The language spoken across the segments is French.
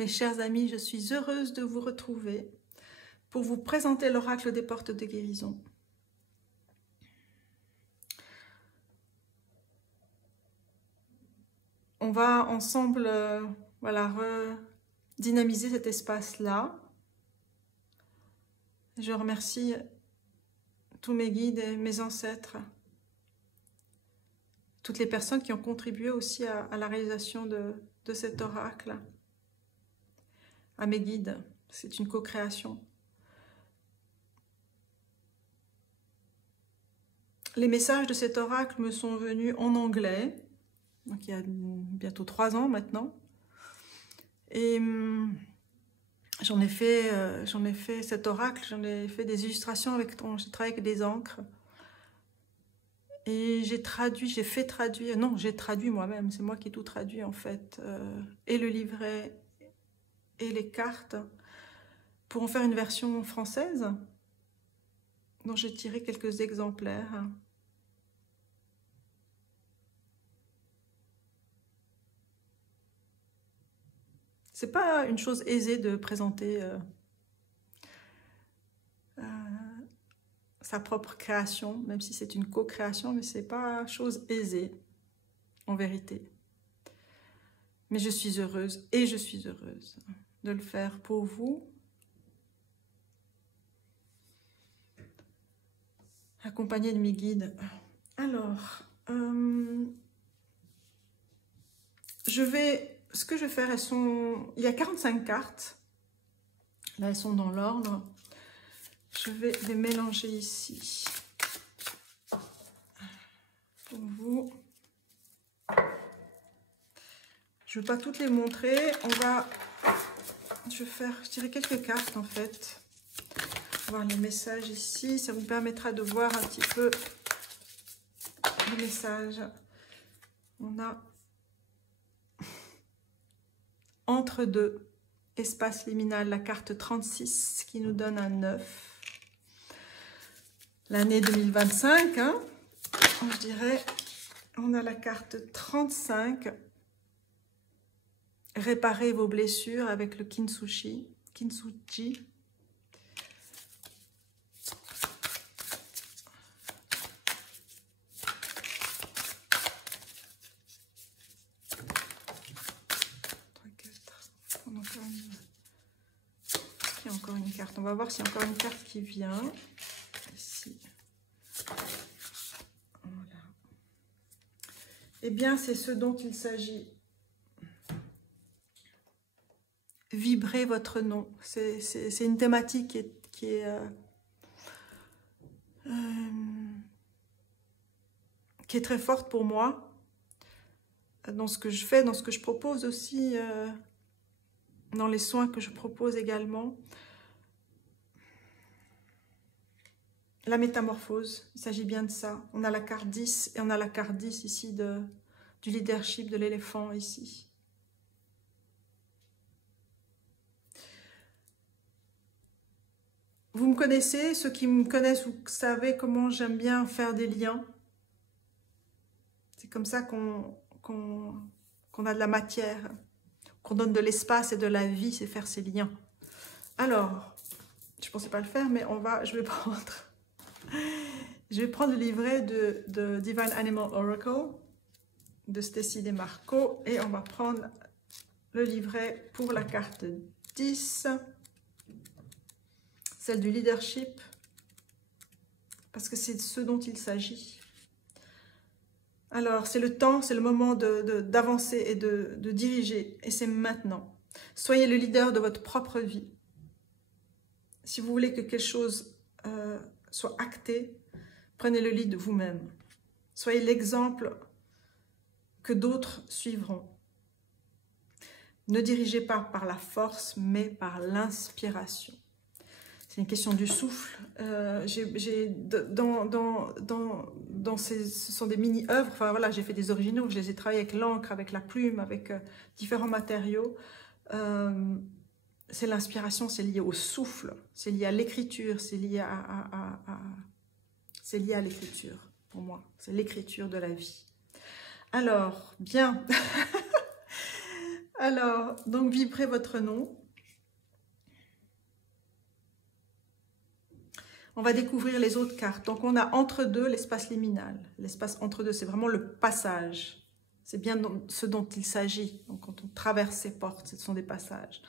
Mes chers amis, je suis heureuse de vous retrouver pour vous présenter l'oracle des portes de guérison. On va ensemble voilà, redynamiser cet espace-là. Je remercie tous mes guides et mes ancêtres, toutes les personnes qui ont contribué aussi à la réalisation de cet oracle, à mes guides. C'est une co-création. Les messages de cet oracle me sont venus en anglais, donc il y a bientôt 3 ans maintenant. Et j'en ai fait cet oracle, j'en ai fait des illustrations j'ai travaillé avec des encres. Et j'ai traduit moi-même, c'est moi qui ai tout traduit en fait, et le livret et les cartes, pour en faire une version française, dont j'ai tiré quelques exemplaires. C'est pas une chose aisée de présenter sa propre création, même si c'est une co-création, mais c'est pas chose aisée, en vérité. Mais je suis heureuse, et je suis heureuse de le faire pour vous, accompagnée de mes guides. Alors, ce que je vais faire, il y a 45 cartes, là elles sont dans l'ordre. Je vais les mélanger ici pour vous. Je ne vais pas toutes les montrer. Je vais tirer quelques cartes en fait. Voir les messages ici. Ça vous permettra de voir un petit peu les messages. On a entre deux, espace liminal, la carte 36 qui nous donne un 9. L'année 2025, hein, je dirais, on a la carte 35, réparer vos blessures avec le Kintsugi. Il y a encore une carte, on va voir s'il y a encore une carte qui vient. Ici. Voilà. Eh bien, c'est ce dont il s'agit. Vibrer votre nom. C'est une thématique qui est très forte pour moi. Dans ce que je fais, dans ce que je propose aussi, dans les soins que je propose également. La métamorphose, il s'agit bien de ça. On a la carte 10 et on a la carte 10 ici du leadership de l'éléphant ici. Vous me connaissez, ceux qui me connaissent, vous savez comment j'aime bien faire des liens. C'est comme ça qu'on a de la matière, qu'on donne de l'espace et de la vie, c'est faire ces liens. Alors, je ne pensais pas le faire, mais je vais prendre le livret de Divine Animal Oracle de Stacy DeMarco et on va prendre le livret pour la carte 10, celle du leadership, parce que c'est ce dont il s'agit. Alors, c'est le temps, c'est le moment d'avancer et de diriger, et c'est maintenant. Soyez le leader de votre propre vie. Si vous voulez que quelque chose soit acté, prenez le lead vous-même. Soyez l'exemple que d'autres suivront. Ne dirigez pas par la force, mais par l'inspiration. C'est une question du souffle. Ce sont des mini-œuvres. Enfin, voilà, j'ai fait des originaux. Je les ai travaillés avec l'encre, avec la plume, avec différents matériaux. C'est l'inspiration, c'est lié au souffle, c'est lié à l'écriture, c'est lié c'est lié à l'écriture, pour moi. C'est l'écriture de la vie. Alors, bien. Alors, donc vibrez votre nom. On va découvrir les autres cartes. Donc on a entre deux l'espace liminal. L'espace entre deux, c'est vraiment le passage. C'est bien ce dont il s'agit. Donc quand on traverse ces portes, ce sont des passages.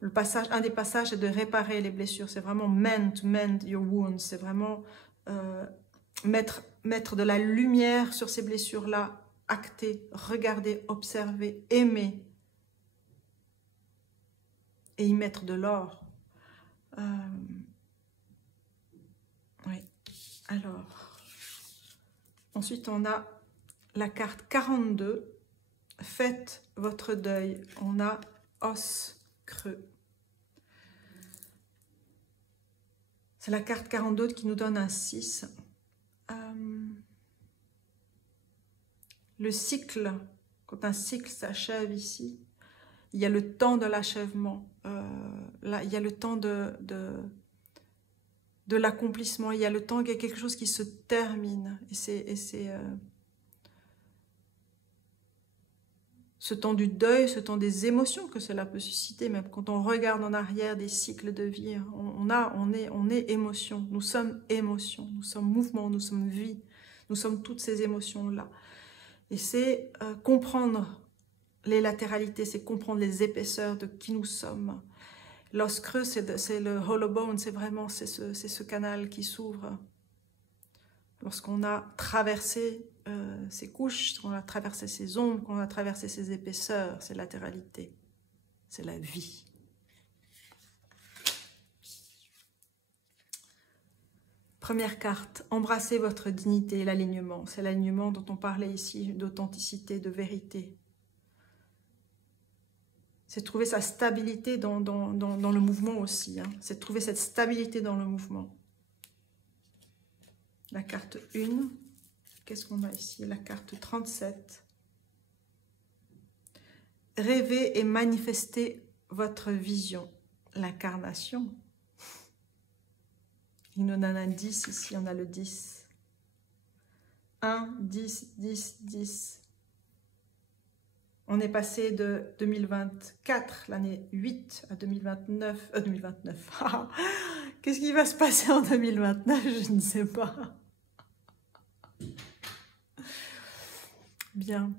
Le passage, un des passages est de réparer les blessures. C'est vraiment to mend your wounds. C'est vraiment mettre de la lumière sur ces blessures-là, acter, regarder, observer, aimer et y mettre de l'or. Oui. Alors, ensuite on a la carte 42. Faites votre deuil. On a os creux. C'est la carte 42 qui nous donne un 6. Le cycle, quand un cycle s'achève ici, il y a le temps de l'achèvement. Là, il y a le temps de l'accomplissement. Il y a le temps qu'il y a quelque chose qui se termine. Et c'est ce temps du deuil, ce temps des émotions que cela peut susciter. Même quand on regarde en arrière des cycles de vie, on est émotion. Nous sommes émotion, nous sommes mouvement, nous sommes vie. Nous sommes toutes ces émotions-là. Et c'est comprendre les latéralités, c'est comprendre les épaisseurs de qui nous sommes. L'os creux, c'est le hollow bone, c'est vraiment ce canal qui s'ouvre. Lorsqu'on a traversé ces couches, qu'on a traversé ces ombres, qu'on a traversé ces épaisseurs, ces latéralités, c'est la vie. Première carte, embrassez votre dignité et l'alignement. C'est l'alignement dont on parlait ici, d'authenticité, de vérité. C'est trouver sa stabilité dans le mouvement aussi. Hein. C'est trouver cette stabilité dans le mouvement. La carte 1. Qu'est-ce qu'on a ici? La carte 37. Rêvez et manifestez votre vision. L'incarnation. Il nous donne un 10 ici, on a le 10. 1, 10, 10, 10. On est passé de 2024, l'année 8, à 2029. 2029. Qu'est-ce qui va se passer en 2029? Je ne sais pas. Bien.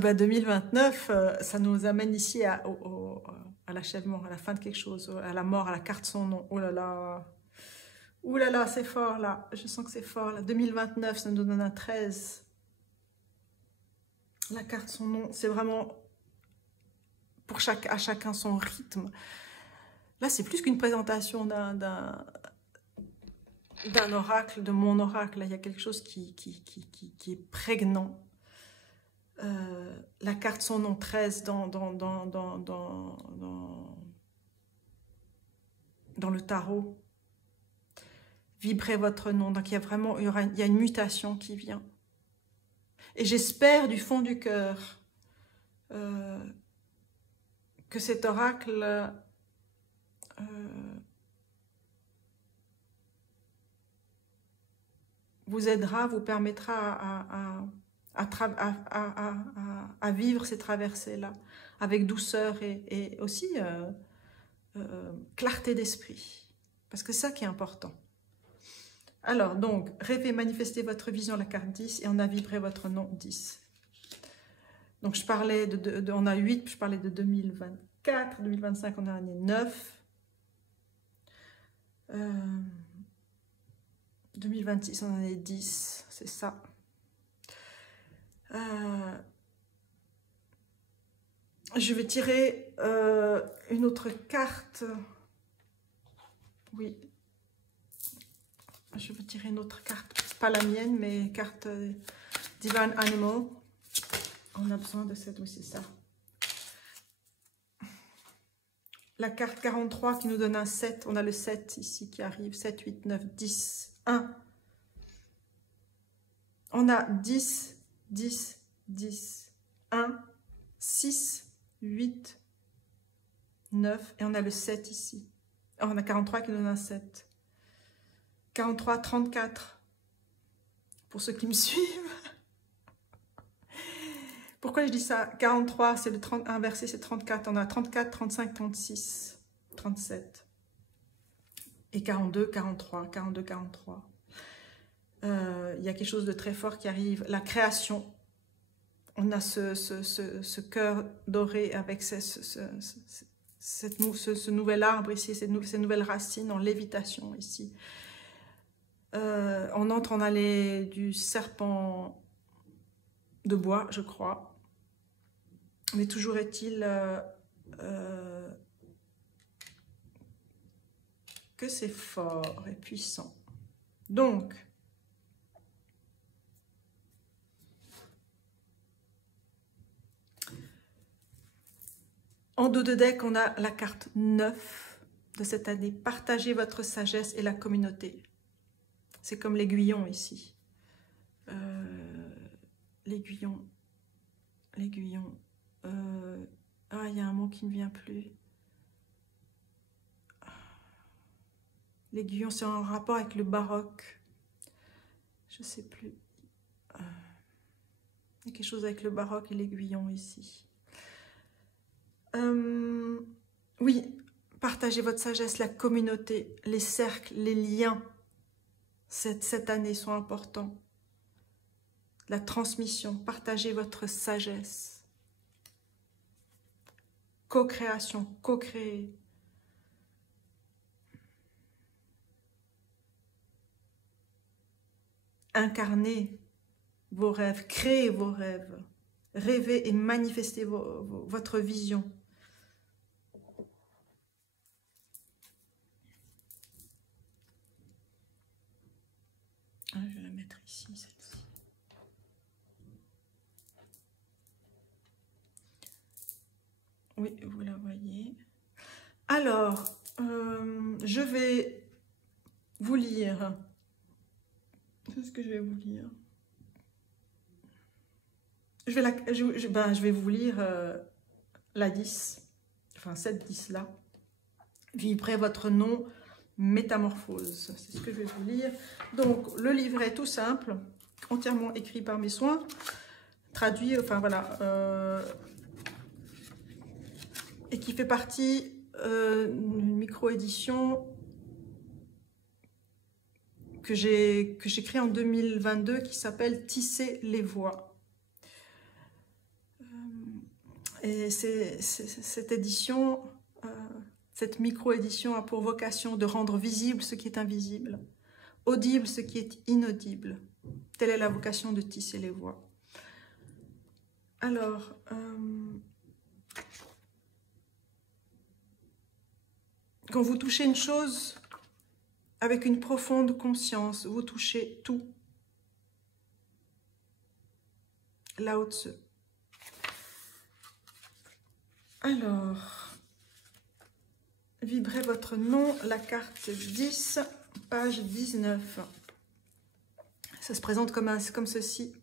Ben 2029, ça nous amène ici à l'achèvement, à la fin de quelque chose, à la mort, à la carte son nom. Oh là là. Ouh là là, c'est fort là. Je sens que c'est fort là. 2029, ça nous donne un 13. La carte son nom, c'est vraiment à chacun son rythme. Là, c'est plus qu'une présentation d'un oracle, de mon oracle. Là, il y a quelque chose qui est prégnant. La carte son nom 13 dans le tarot. Vibrez votre nom. Donc, il y a une mutation qui vient. Et j'espère du fond du cœur que cet oracle vous aidera, vous permettra à vivre ces traversées-là avec douceur et aussi clarté d'esprit. Parce que c'est ça qui est important. Alors, donc, rêvez, manifestez votre vision, la carte 10, et on a vibré votre nom 10. Donc, je parlais on a 8, je parlais de 2024, 2025, on a année 9. 2026, on en est 10, c'est ça. Je vais tirer une autre carte. Oui. Je vais tirer une autre carte, pas la mienne, mais carte Divine Animal. On a besoin de cette, oui, c'est ça. La carte 43 qui nous donne un 7. On a le 7 ici qui arrive. 7, 8, 9, 10, 1. On a 10, 10, 10, 1, 6, 8, 9. Et on a le 7 ici. Oh, on a 43 qui nous donne un 7. 43, 34. Pour ceux qui me suivent. Pourquoi je dis ça? 43, c'est le 30, inversé, c'est 34. On a 34, 35, 36, 37. Et 42, 43, 42, 43. Il y a quelque chose de très fort qui arrive. La création. On a ce cœur doré avec ce nouvel arbre ici, ces nouvelles racines en lévitation ici. On entre en allée du serpent de bois, je crois. Mais toujours est-il que c'est fort et puissant. Donc, en dos de deck, on a la carte 9 de cette année. Partagez votre sagesse et la communauté. C'est comme l'aiguillon ici. L'aiguillon. L'aiguillon. Ah, il y a un mot qui ne vient plus. L'aiguillon, c'est en rapport avec le baroque. Je ne sais plus. Il y a quelque chose avec le baroque et l'aiguillon ici. Oui, partagez votre sagesse, la communauté, les cercles, les liens. Cette année sont importants. La transmission, partagez votre sagesse. Co-création, co-créer. Incarnez vos rêves, créez vos rêves. Rêvez et manifestez votre vision. Je vais la mettre ici, celle-ci. Oui, vous la voyez. Alors, je vais vous lire. Qu'est-ce que je vais vous lire? Je vais vous lire la 10, enfin cette 10-là. Vibrez votre nom, métamorphose. C'est ce que je vais vous lire. Donc, le livret tout simple, entièrement écrit par mes soins, traduit, enfin voilà, et qui fait partie d'une micro-édition que j'ai créée en 2022 qui s'appelle Tisser les voix. Et cette édition, cette micro-édition a pour vocation de rendre visible ce qui est invisible, audible ce qui est inaudible. Telle est la vocation de Tisser les voix. Alors, quand vous touchez une chose avec une profonde conscience, vous touchez tout. Lao Tzu. Alors, vibrez votre nom, la carte 10, page 19. Ça se présente comme ceci.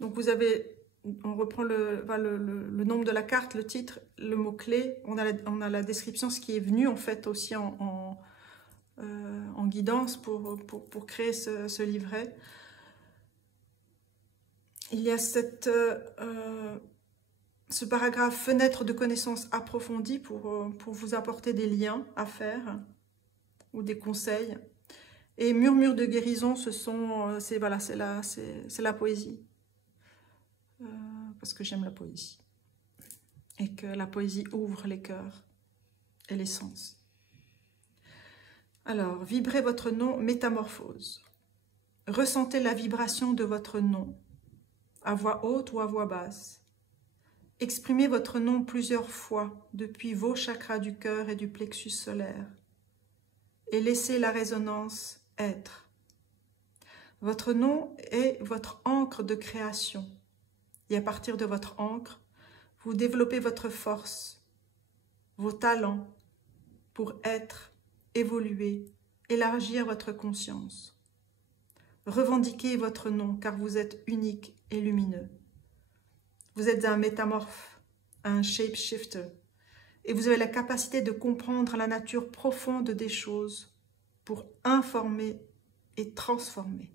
Donc vous avez, on reprend le nombre de la carte, le titre, le mot-clé, on a la description, ce qui est venu en fait aussi en guidance pour créer ce livret. Il y a ce paragraphe « Fenêtre de connaissances approfondies » pour vous apporter des liens à faire ou des conseils. Et « Murmure de guérison », c'est la poésie. Parce que j'aime la poésie. Et que la poésie ouvre les cœurs et les sens. Alors, vibrez votre nom, métamorphose. Ressentez la vibration de votre nom, à voix haute ou à voix basse. Exprimez votre nom plusieurs fois depuis vos chakras du cœur et du plexus solaire et laissez la résonance être. Votre nom est votre encre de création et à partir de votre encre, vous développez votre force, vos talents pour être, évoluer, élargir votre conscience. Revendiquez votre nom car vous êtes unique et lumineux. Vous êtes un métamorphe, un shapeshifter, et vous avez la capacité de comprendre la nature profonde des choses pour informer et transformer.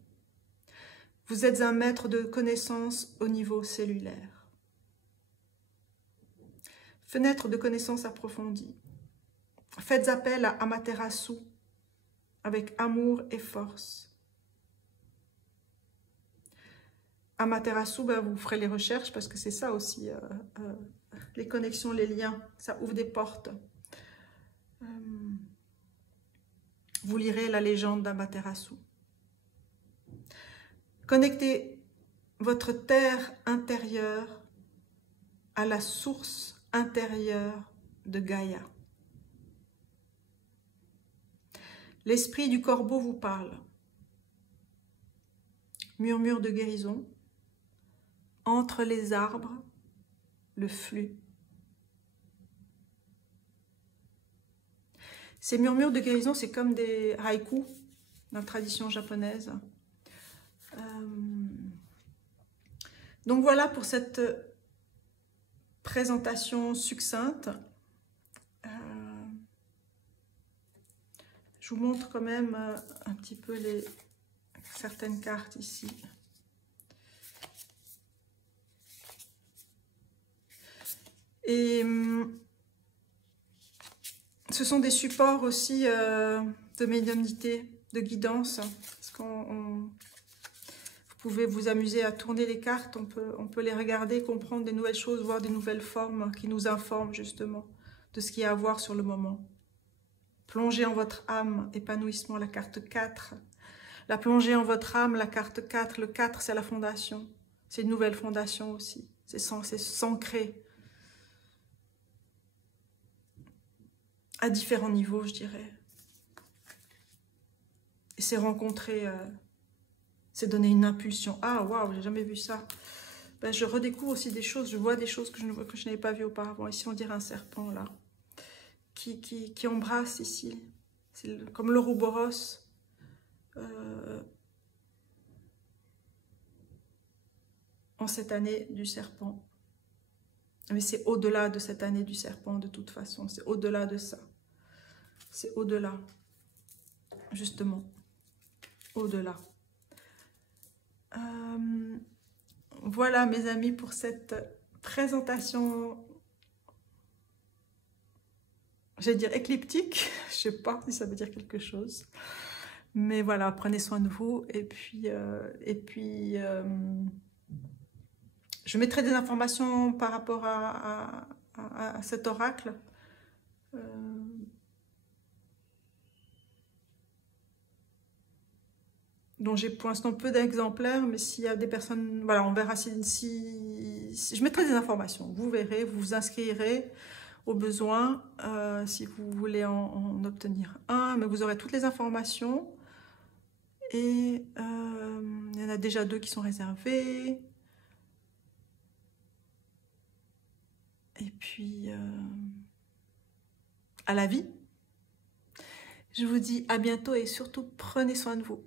Vous êtes un maître de connaissances au niveau cellulaire. Fenêtre de connaissances approfondies. Faites appel à Amaterasu avec amour et force. Amaterasu, ben, vous ferez les recherches parce que c'est ça aussi, les connexions, les liens, ça ouvre des portes. Vous lirez la légende d'Amaterasu. Connectez votre terre intérieure à la source intérieure de Gaïa. L'esprit du corbeau vous parle. Murmure de guérison. Entre les arbres, le flux. Ces murmures de guérison, c'est comme des haïkus dans la tradition japonaise. Donc voilà pour cette présentation succincte. Je vous montre quand même un petit peu certaines cartes ici. Et ce sont des supports aussi de médiumnité, de guidance. Parce vous pouvez vous amuser à tourner les cartes, on peut les regarder, comprendre des nouvelles choses, voir des nouvelles formes qui nous informent justement de ce qu'il y a à voir sur le moment. Plongez en votre âme, épanouissement, la carte 4. La plongée en votre âme, la carte 4. Le 4, c'est la fondation. C'est une nouvelle fondation aussi. C'est s'ancrer. À différents niveaux, je dirais. Et c'est rencontrer, c'est donner une impulsion. Ah, waouh, j'ai jamais vu ça. Ben, je redécouvre aussi des choses, je vois des choses que je n'avais pas vues auparavant. Ici, on dirait un serpent, là, qui embrasse ici. C'est comme l'Ouroboros. En cette année du serpent. Mais c'est au-delà de cette année du serpent, de toute façon. C'est au-delà de ça. C'est au-delà. Justement. Au-delà. Voilà, mes amis, pour cette présentation, j'allais dire écliptique. Je ne sais pas si ça veut dire quelque chose. Mais voilà, prenez soin de vous. Et puis je mettrai des informations par rapport à cet oracle. Dont j'ai pour l'instant peu d'exemplaires, mais s'il y a des personnes, voilà, on verra si je mettrai des informations, vous verrez, vous vous inscrirez au besoin si vous voulez en obtenir un, mais vous aurez toutes les informations, et il y en a déjà 2 qui sont réservés, et puis à la vie. Je vous dis à bientôt et surtout prenez soin de vous.